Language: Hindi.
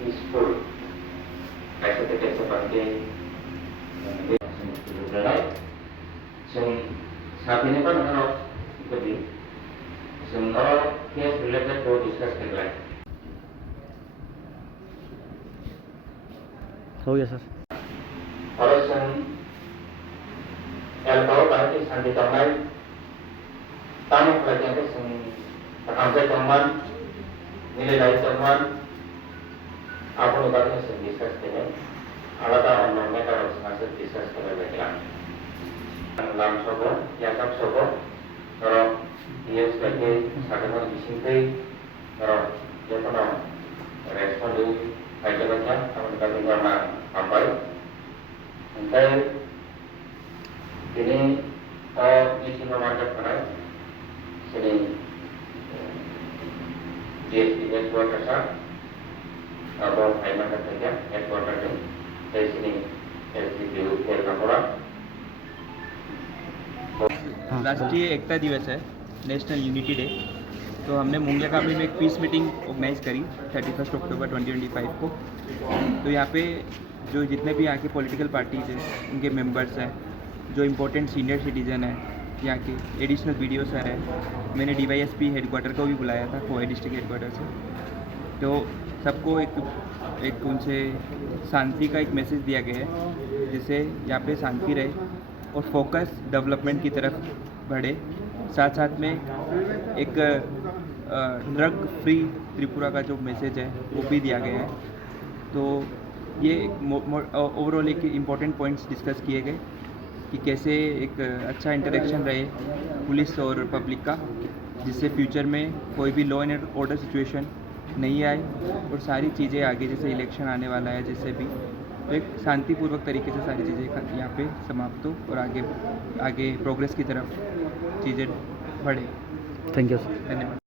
peaceful. Kasi kita sebagai saat ini kan kalau ikuti semua case related to discuss करना है. हो गया sir. Kalau yang tahu pasti sampai teman tamu pelatihan itu sampai teman nilai teman apa nih katanya discuss करना. Alat online kalau masih discuss करना lagi. Dalam sobo, ya kan sobo, kalau dia sebagai sahabat di sini, kalau dia pernah respon di acaranya, akan dikasih karena sampai, nanti ini di sini market mana, sini GST headquarters atau high market saja headquarters dari sini SDPU Kapolda. राष्ट्रीय एकता दिवस है, नेशनल यूनिटी डे। तो हमने मुंगिया काबली में एक पीस मीटिंग ऑर्गेनाइज करी 31 अक्टूबर 2025 को। तो यहाँ पे जो जितने भी यहाँ के पॉलिटिकल पार्टीज हैं उनके मेंबर्स हैं, जो इम्पोर्टेंट सीनियर सिटीज़न हैं, यहाँ के एडिशनल वीडियो सर है, मैंने DYSP हेडक्वार्टर को भी बुलाया था, खोए डिस्ट्रिक्ट हेडक्वार्टर से। तो सबको एक उनसे शांति का एक मैसेज दिया गया है, जिससे यहाँ पे शांति रहे और फोकस डेवलपमेंट की तरफ बढ़े। साथ साथ में एक ड्रग फ्री त्रिपुरा का जो मैसेज है वो भी दिया गया है। तो ये ओवरऑल एक इम्पॉर्टेंट पॉइंट्स डिस्कस किए गए कि कैसे एक अच्छा इंटरेक्शन रहे पुलिस और पब्लिक का, जिससे फ्यूचर में कोई भी लॉ एंड ऑर्डर सिचुएशन नहीं आए और सारी चीज़ें आगे, जैसे इलेक्शन आने वाला है, जिससे भी तो एक शांतिपूर्वक तरीके से सारी चीज़ें यहाँ पे समाप्त हो और आगे प्रोग्रेस की तरफ चीज़ें बढ़े। Thank you sir. धन्यवाद.